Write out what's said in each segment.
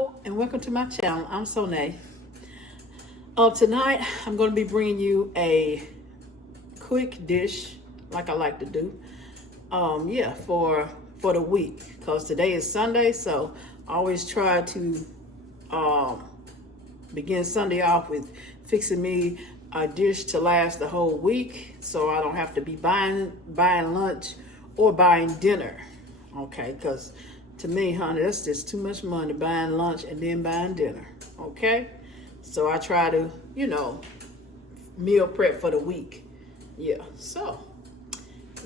Hello and welcome to my channel. I'm Sona. Tonight I'm going to be bringing you a quick dish like I like to do. For the week, because today is Sunday, so I always try to begin Sunday off with fixing me a dish to last the whole week, so I don't have to be buying lunch or buying dinner. Okay, because to me, honey, that's just too much money, buying lunch and then buying dinner. Okay, so I try to, meal prep for the week. Yeah, so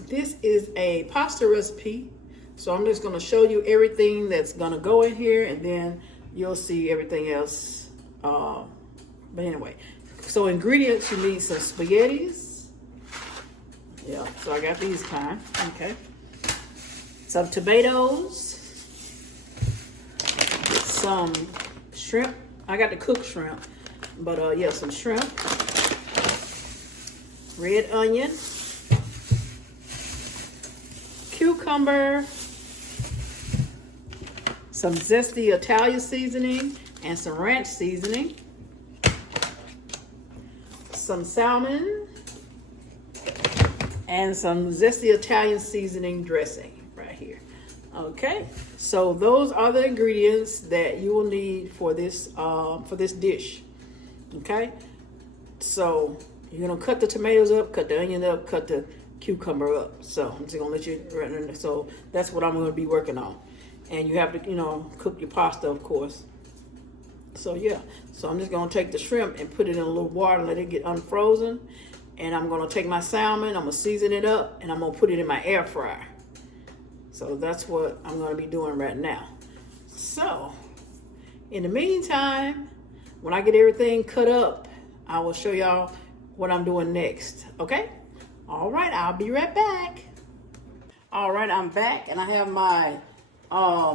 this is a pasta recipe. So I'm just going to show you everything that's going to go in here, and then you'll see everything else. But anyway, so ingredients, you need some spaghettis. Yeah, so I got these kind. Okay. Some tomatoes. Some shrimp. I got the cooked shrimp. But yeah, some shrimp. Red onion. Cucumber. Some zesty Italian seasoning and some ranch seasoning. Some salmon. And some zesty Italian seasoning dressing right here. Okay, so those are the ingredients that you will need for this dish. Okay, so you're gonna cut the tomatoes up, cut the onion up, cut the cucumber up. So I'm just gonna let you. So that's what I'm gonna be working on, and you have to cook your pasta, of course. So yeah, so I'm just gonna take the shrimp and put it in a little water and let it get unfrozen. And I'm gonna take my salmon, I'm gonna season it up, and I'm gonna put it in my air fryer. So that's what I'm gonna be doing right now. So, in the meantime, when I get everything cut up, I will show y'all what I'm doing next, okay? All right, I'll be right back. All right, I'm back, and I have my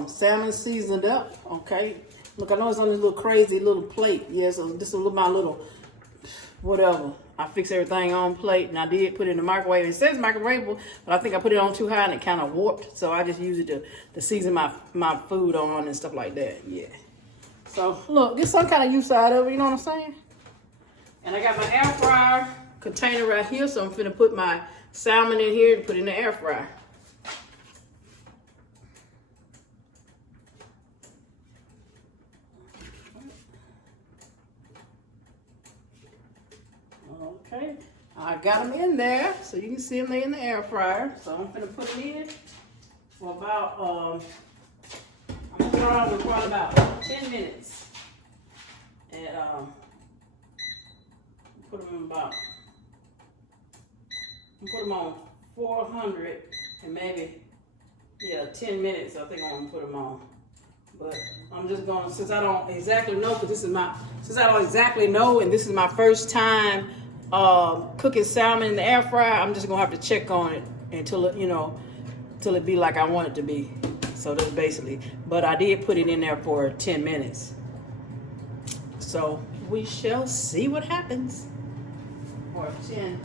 salmon seasoned up, okay? Look, I know it's on this little crazy little plate. Yeah, so this is my little, whatever. I fix everything on plate, and I did put it in the microwave. It says microwavable, but I think I put it on too high and it kind of warped. So I just use it to season my food on and stuff like that. Yeah. So look, get some kind of use out of it. You know what I'm saying? And I got my air fryer container right here, so I'm finna put my salmon in here and put it in the air fryer. Okay, I got them in there, so you can see them there in the air fryer. So I'm gonna put them in for about, I'm gonna start with probably about 10 minutes. And put them in about, put them on 400 and maybe, 10 minutes I think I'm gonna put them on. But I'm just gonna, since I don't exactly know, because since I don't exactly know, and this is my first time cooking salmon in the air fryer, I'm just gonna have to check on it until it, till it be like I want it to be. So that's basically, but I did put it in there for 10 minutes. So we shall see what happens. Or 10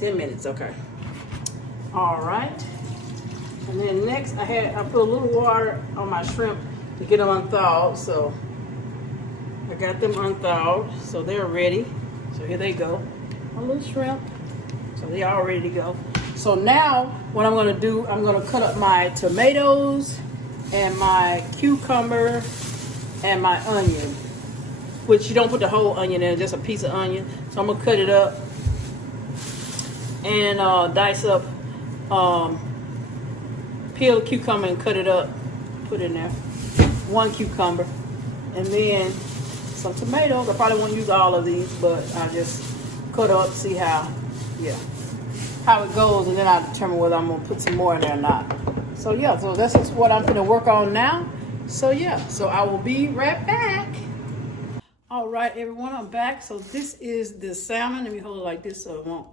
minutes, okay. All right. And then next I put a little water on my shrimp to get them unthawed. So I got them unthawed, so they're ready. So here they go, my little shrimp. So they all ready to go. So now what I'm gonna do, I'm gonna cut up my tomatoes and my cucumber and my onion, which you don't put the whole onion in, just a piece of onion. So I'm gonna cut it up and dice up, peel the cucumber and cut it up, put it in there. One cucumber, and then some tomatoes. I probably won't use all of these, but I just cut up, see how it goes, and then I determine whether I'm gonna put some more in there or not. So yeah, so this is what I'm gonna work on now. So yeah, so I will be right back. All right, everyone, I'm back. So this is the salmon. Let me hold it like this so it won't.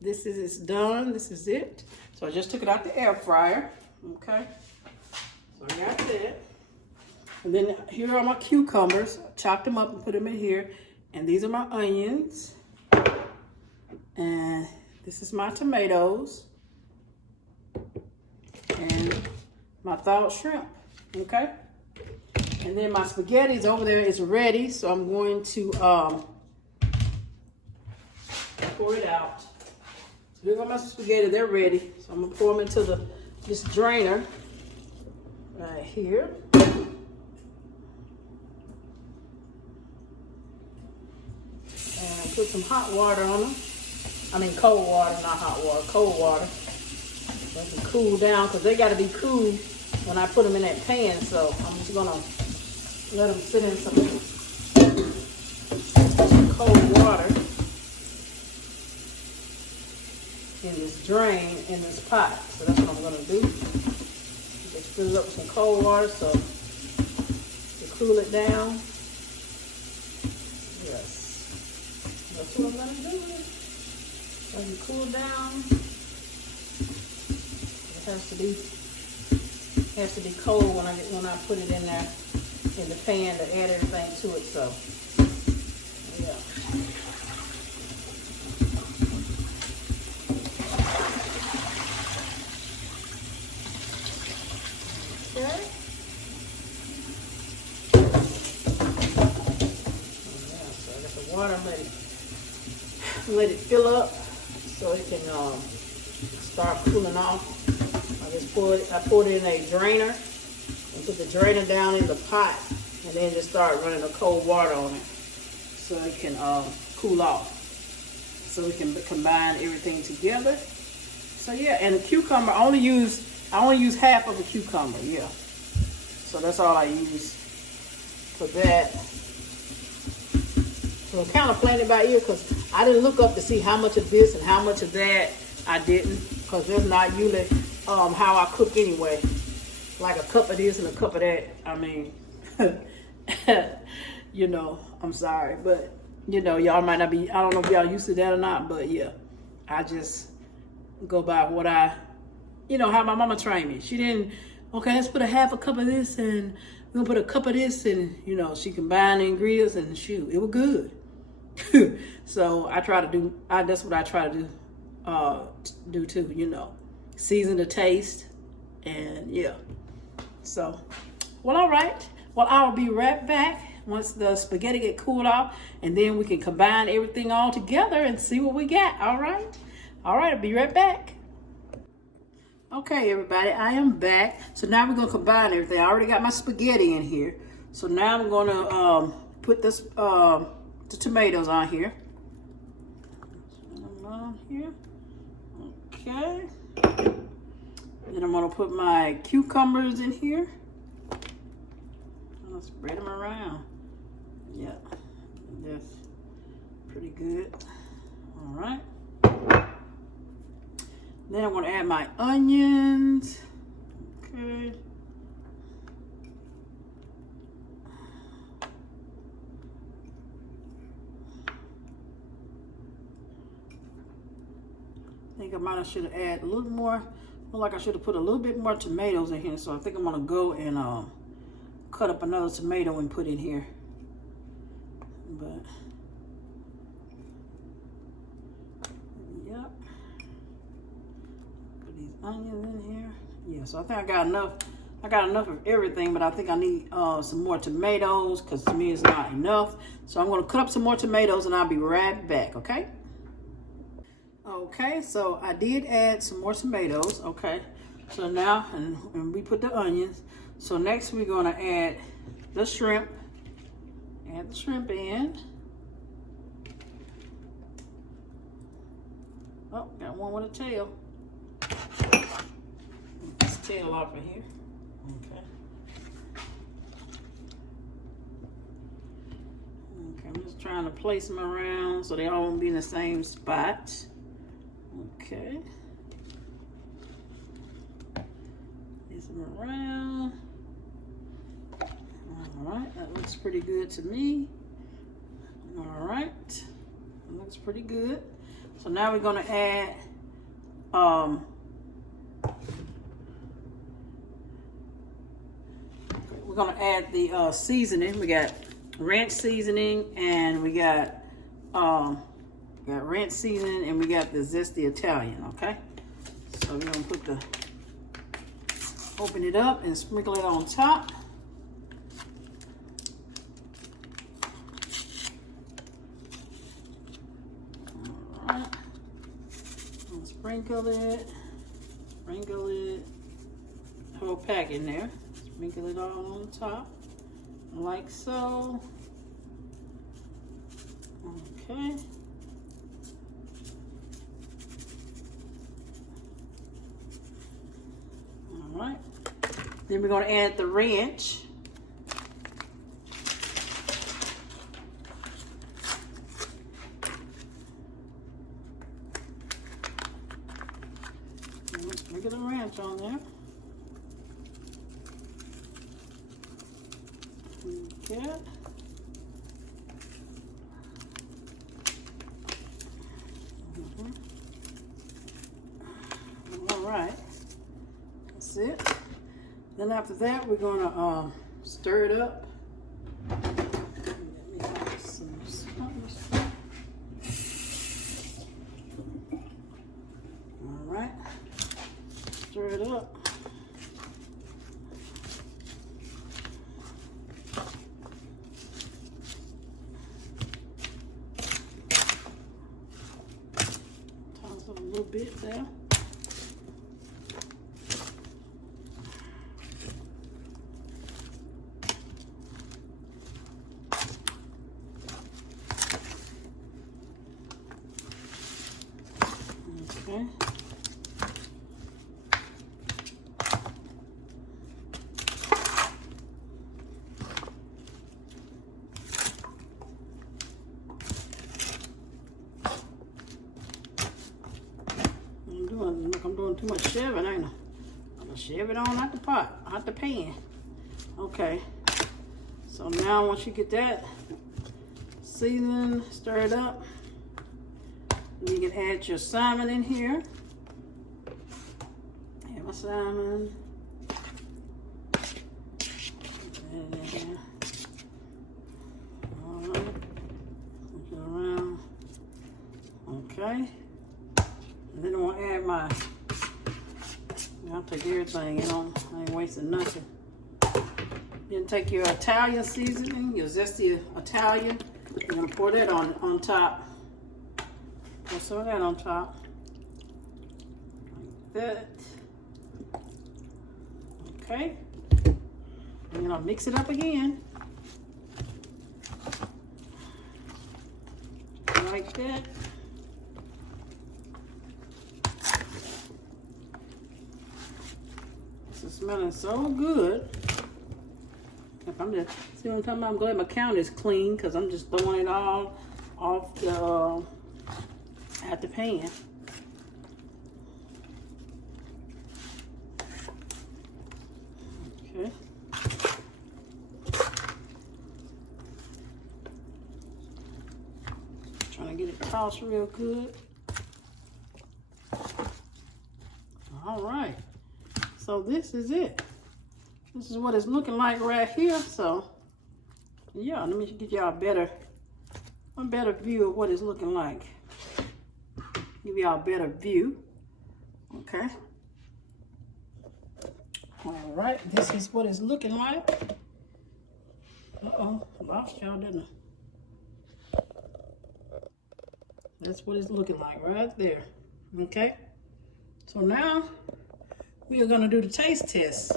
It's done. This is it. So I just took it out the air fryer. Okay. So I got that. And then here are my cucumbers. I chopped them up and put them in here. And these are my onions. And this is my tomatoes. And my thawed shrimp. Okay. And then my spaghetti's over there is ready, so I'm going to pour it out. So here's all my spaghetti, they're ready. So I'm gonna pour them into this drainer right here. And put some hot water on them. I mean cold water, not hot water, cold water. So they can cool down, because they gotta be cool when I put them in that pan. So I'm just gonna let them sit in some cold water in this drain, in this pot. So that's what I'm gonna do. Just fill it up with some cold water so to cool it down. Yes, that's what I'm gonna do. So you cool down. It has to be cold when I put it in there in the pan to add everything to it. So yeah. Okay. Yeah, so I got the water, let it fill up so it can start cooling off. I poured it in a drainer and put the drainer down in the pot, and then just start running the cold water on it so it can cool off. So we can combine everything together. So yeah, and the cucumber, I only use half of a cucumber, yeah. So that's all I use for that. So I'm kind of playing it by ear, because I didn't look up to see how much of this and how much of that. I didn't, because that's not usually how I cook anyway. Like a cup of this and a cup of that. I mean, you know, I'm sorry, but you know, y'all might not be, I don't know if y'all used to that or not, but yeah, I just go by what how my mama trained me. She didn't, okay, let's put a half a cup of this and we're gonna put a cup of this, and she combined the ingredients, and shoot, it was good. So I try to do, that's what I try to do too, season the taste, and yeah. So, well, all right. Well, I'll be right back once the spaghetti get cooled off, and then we can combine everything all together and see what we got. All right. I'll be right back. Okay, everybody, I am back. So now we're gonna combine everything. I already got my spaghetti in here. So now I'm gonna put this the tomatoes on here. Okay. Then I'm gonna put my cucumbers in here. I'll spread them around. Yeah, that's pretty good. All right. Then I'm gonna add my onions. Okay. I think I should have added a little more. Feel like I should have put a little bit more tomatoes in here. So I think I'm gonna go and cut up another tomato and put in here. But yep. Put these onions in here. Yeah, so I think I got enough. I got enough of everything, but I think I need some more tomatoes, because to me it's not enough. So I'm gonna cut up some more tomatoes and I'll be right back, okay? Okay, so I did add some more tomatoes, okay? So now, and we put the onions. So next we're gonna add the shrimp. Add the shrimp in. Oh, got one with a tail. Get this tail off of here. Okay. Okay, I'm just trying to place them around so they all won't be in the same spot. Okay. Place them around. All right, that looks pretty good to me. All right, that looks pretty good. So now we're gonna add the seasoning. We got ranch seasoning, and we got ranch seasoning, and we got the zesty Italian. Okay, so we're gonna open it up and sprinkle it on top. sprinkle it, whole pack in there. Sprinkle it all on top, like so. Okay. All right. Then we're going to add the ranch. Sprinkle the ranch on there. Okay. All right. That's it. Then after that, we're gonna stir it up. All right. Stir it up. Toss it a little bit there. Okay. I'm doing too much shaving, ain't I? I'm gonna shave it on out the pot, out the pan. Okay. So now once you get that seasoned, stir it up. You can add your salmon in here. Add my salmon. Add it in here. All right. Move it around. Okay. And then I'm gonna add my. I'll take everything. I ain't wasting nothing. Then take your Italian seasoning, your zesty Italian. You're gonna pour that on top. Put some of that on top, like that. Okay. And then I'll mix it up again, like that. This is smelling so good. If I'm just see what I'm talking about. I'm glad my counter's clean because I'm just throwing it all off the. At the pan. Okay. Trying to get it tossed real good. All right. So this is it. This is what it's looking like right here. So yeah, let me give y'all a better view of what it's looking like. Give y'all a better view. Okay. All right, this is what it's looking like. Uh-oh, lost y'all, didn't I? That's what it's looking like right there. Okay. So now we are gonna do the taste test.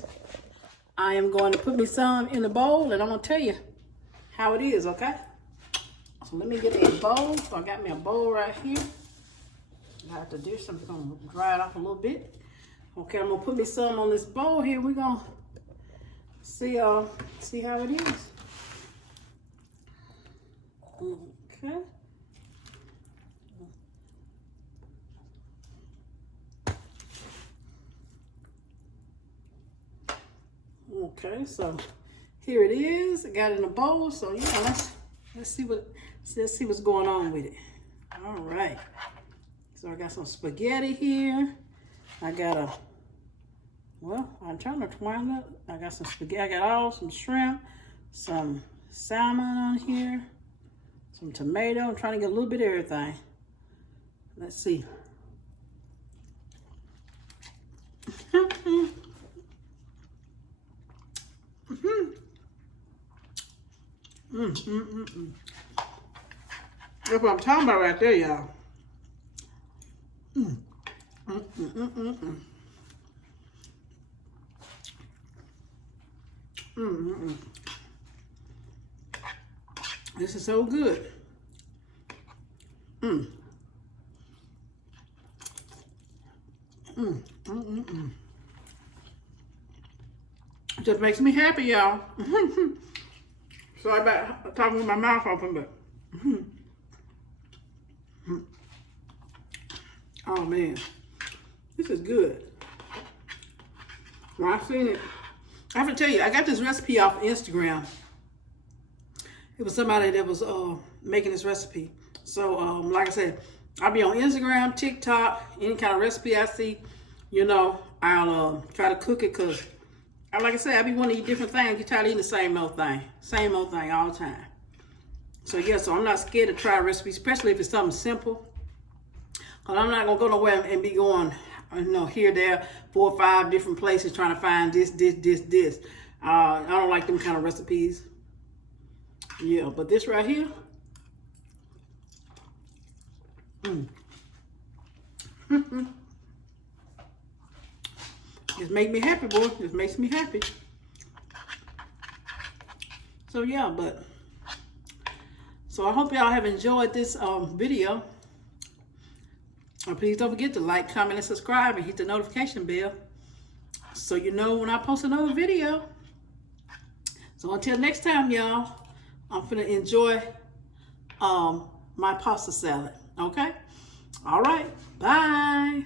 I am going to put me some in the bowl and I'm gonna tell you how it is, okay? So let me get me a bowl. So I got me a bowl right here. I have to dish. I'm gonna dry it off a little bit. Okay, I'm gonna put me some on this bowl here. We're gonna see how it is. Okay. Okay, so here it is. I got it in a bowl. So yeah, let's see what's going on with it. All right. So I got some spaghetti here. I got I'm trying to twine up. I got some spaghetti. I got some shrimp, some salmon on here, some tomato. I'm trying to get a little bit of everything. Let's see. That's what I'm talking about right there, y'all. This is so good. Just makes me happy, y'all. Sorry about talking with my mouth open, but oh man, this is good. When I seen it, I have to tell you, I got this recipe off Instagram. It was somebody that was making this recipe. So like I said, I'll be on Instagram, TikTok, any kind of recipe I see, you know, I'll try to cook it, because like I said, I be wanting to eat different things. You tired of eating the same old thing all the time. So yeah, so I'm not scared to try recipes, especially if it's something simple. Cause I'm not gonna go nowhere and be going, you know, here, there, 4 or 5 different places trying to find this. I don't like them kind of recipes. Yeah, but this right here, just make me happy, boy. Just makes me happy. So yeah, so I hope y'all have enjoyed this video. Please don't forget to like, comment, and subscribe, and hit the notification bell so you know when I post another video. So until next time, y'all, I'm finna enjoy my pasta salad. Okay? All right. Bye.